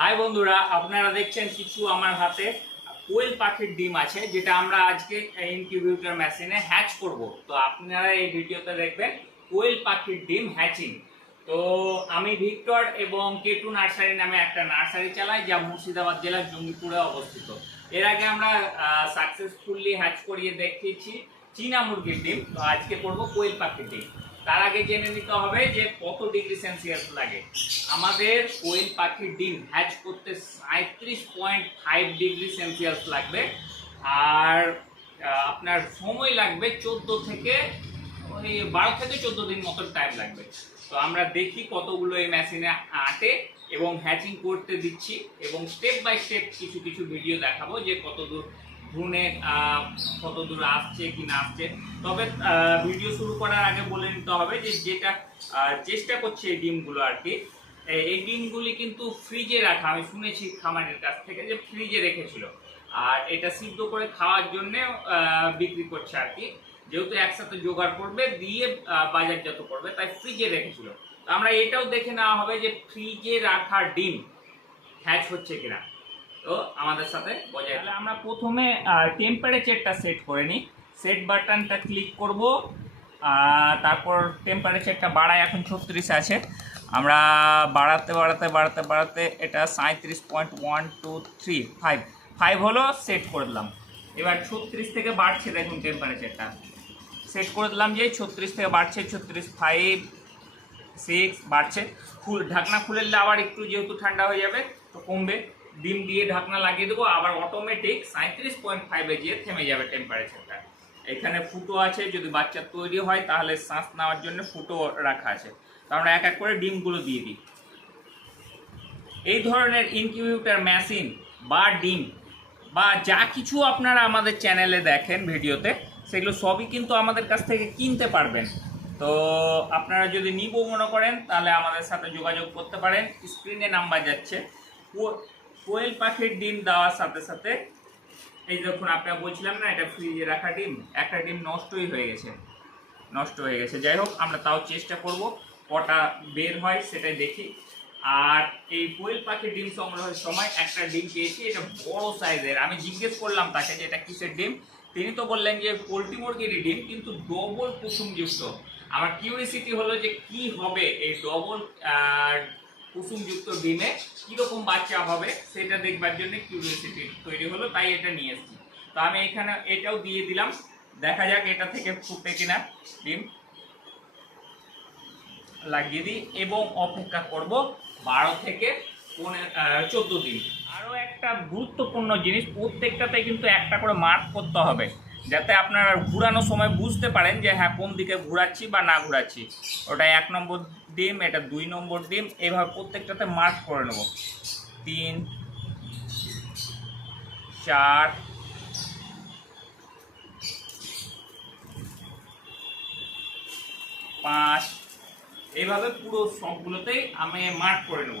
High বন্ধুরা, আপনারা দেখছেন কিছু আমার হাতে কোয়েল পাখির ডিম আছে, যেটা আমরা আজকে ইনকিউবেটর মেশিনে হ্যাচ করব। তো আপনারা এই ভিডিওতে দেখবেন কোয়েল পাখির ডিম হ্যাচিং তো আমি ভিক্টর এবং কেটু নার্সারি নামে একটা নার্সারি চালাই, যা মুর্শিদাবাদ জেলার জঙ্গিপুরে অবস্থিত। এর আগে আমরা সাকসেসফুলি হ্যাচ করিয়ে দেখিয়েছি চীনা মুরগির ডিম। তো আজকে করব কোয়েল পাখির ডিম। তার আগে জেনে নিতে হবে যে কত ডিগ্রি সেলসিয়াস লাগে। আমাদের কোয়েল পাখির ডিম হ্যাচ করতে সাঁত্রিশ পয়েন্ট ফাইভ ডিগ্রি সেলসিয়াস লাগবে। আর আপনার সময় লাগবে চোদ্দ থেকে, ওই বারো থেকে চোদ্দ দিন মতন টাইম লাগবে। তো আমরা দেখি কতগুলো এই মেশিনে আটে এবং হ্যাচিং করতে দিচ্ছি এবং স্টেপ বাই স্টেপ কিছু কিছু ভিডিও দেখাবো যে কত দূর ভ্রূণে কত দূর আসছে, কি না আসছে। তবে ভিডিও শুরু করার আগে বলে নিতে হবে যে, যেটা চেষ্টা করছে এই ডিমগুলো আর কি এই ডিমগুলি কিন্তু ফ্রিজে রাখা, আমি শুনেছি খামারের কাছ থেকে যে ফ্রিজে রেখেছিল। আর এটা সিদ্ধ করে খাওয়ার জন্য বিক্রি করছে আর কি। যেহেতু একসাথে জোগাড় করবে, দিয়ে বাজারজাত করবে, তাই ফ্রিজে রেখেছিল। আমরা এটাও দেখে নেওয়া হবে যে, ফ্রিজে রাখা ডিম হ্যাচ হচ্ছে কিনা। তো আমাদের সাথে বজায় তাহলে আমরা প্রথমে টেম্পারেচারটা সেট করে নিই। সেট বাটনটা ক্লিক করব তারপর টেম্পারেচারটা বাড়ায়, এখন ছত্রিশ আছে। আমরা বাড়াতে বাড়াতে বাড়াতে বাড়াতে এটা সাঁত্রিশ point one two three five five হলো সেট করে দিলাম। এবার ছত্রিশ থেকে বাড়ছে দেখুন টেম্পারেচারটা সেট করে দিলাম যে ছত্রিশ থেকে বাড়ছে, ছত্রিশ ফাইভ সিক্স বাড়ছে। ফুল ঢাকনা খুলে দিলে আবার একটু যেহেতু ঠান্ডা হয়ে যাবে, তো কমবে। ডিম দিয়ে ঢাকনা লাগিয়ে দেবো, আবার অটোমেটিক সাঁত্রিশ পয়েন্ট ফাইভে গিয়ে থেমে যাবে টেম্পারেচারটা এখানে ফুটো আছে, যদি বাচ্চা তৈরি হয় তাহলে শ্বাস নেওয়ার জন্য ফুটো রাখা আছে। তো আমরা এক এক করে ডিমগুলো দিয়ে দিই। এই ধরনের ইনকিউবেটর মেশিন বা ডিম বা যা কিছু আপনারা আমাদের চ্যানেলে দেখেন ভিডিওতে, সেগুলো সবই কিন্তু আমাদের কাছ থেকে কিনতে পারবেন। তো আপনারা যদি নিব মনে করেন, তাহলে আমাদের সাথে যোগাযোগ করতে পারেন। স্ক্রিনে নাম্বার যাচ্ছে। কোয়েল পাখির ডিম দেওয়ার সাথে সাথে, এই দেখুন আপনারা বলছিলাম না, এটা ফ্রিজে রাখা ডিম, একটা ডিম নষ্টই হয়ে গেছে, নষ্ট হয়ে গেছে। যাই হোক, আমরা তাও চেষ্টা করব, কটা বের হয় সেটাই দেখি। আর এই কোয়েল পাখির ডিম সংগ্রহের সময় একটা ডিম পেয়েছি, এটা বড় সাইজের। আমি জিজ্ঞেস করলাম তাকে যে এটা কিসের ডিম, তিনি তো বললেন যে পোলট্রি মুরগির ডিম, কিন্তু ডবল কুসুমযুক্ত। আমার কিউরিসিটি হলো যে কি হবে এই ডবল কুসুমযুক্ত ডিমে কীরকম বাচ্চা হবে সেটা দেখবার জন্য কিউরিয়াসিটি তৈরি হলো, তাই এটা নিয়ে এসেছি। তো আমি এখানে এটাও দিয়ে দিলাম। দেখা যাক এটা থেকে ফুটে কিনা ডিম। লাগিয়ে দিই এবং অপেক্ষা করব বারো থেকে চোদ্দ দিন। আরও একটা গুরুত্বপূর্ণ জিনিস প্রত্যেকটাতে কিন্তু একটা করে মার্ক করতে হবে। যাতে আপনারা ঘুরানোর সময় বুঝতে পারেন যে হ্যাঁ কোন দিকে ঘুরাচ্ছি বা না ঘুরাচ্ছি। ওটা এক নম্বর ডিম, এটা দুই নম্বর ডিম এইভাবে প্রত্যেকটাতে মার্ক করে নেব। তিন, চার, পাঁচ এইভাবে পুরো সবগুলোতেই আমি মার্ক করে নেব।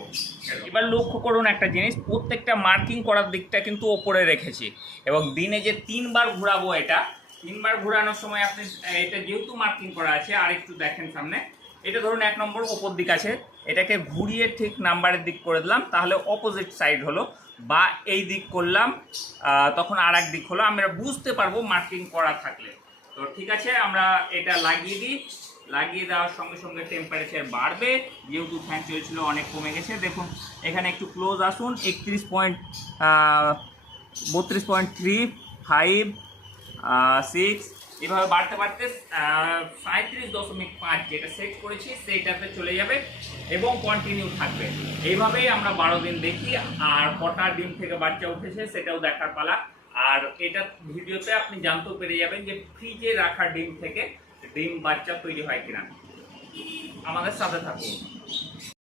এবার লক্ষ্য করুন একটা জিনিস, প্রত্যেকটা মার্কিং করার দিকটা কিন্তু ওপরে রেখেছি। এবং দিনে যে তিনবার ঘোরাবো এটা, তিনবার ঘোরানোর সময় আপনি, এটা যেহেতু মার্কিং করা আছে, আর একটু দেখেন সামনে, এটা ধরুন এক নম্বর ওপর দিক আছে, এটাকে ঘুরিয়ে ঠিক নাম্বারের দিক করে দিলাম, তাহলে অপোজিট সাইড হলো, বা এই দিক করলাম তখন আর এক দিক হলো, আমরা বুঝতে পারব মার্কিং করা থাকলে। তো ঠিক আছে, আমরা এটা লাগিয়ে দিই। লাগিয়ে দেওয়ার সঙ্গে সঙ্গে টেম্পারেচার বাড়বে। যেহেতু ফ্যান চলছিল, অনেক কমে গেছে। দেখুন, এখানে একটু ক্লোজ আসুন। একত্রিশ পয়েন্ট বত্রিশ পয়েন্ট থ্রি ফাইভ সিক্স এভাবে বাড়তে বাড়তে সাঁত্রিশ দশমিক পাঁচ যেটা সেট করেছি, সেইটাতে চলে যাবে এবং কন্টিনিউ থাকবে। এইভাবেই আমরা বারো দিন দেখি, আর কটা ডিম থেকে বাচ্চা উঠেছে সেটাও দেখার পালা। আর এটা ভিডিওতে আপনি জানতেও পেরে যাবেন যে ফ্রিজে রাখা ডিম থেকে ডিম বাচ্চা তৈরি হয় কিনা? আমাদের সাথে থাকুন।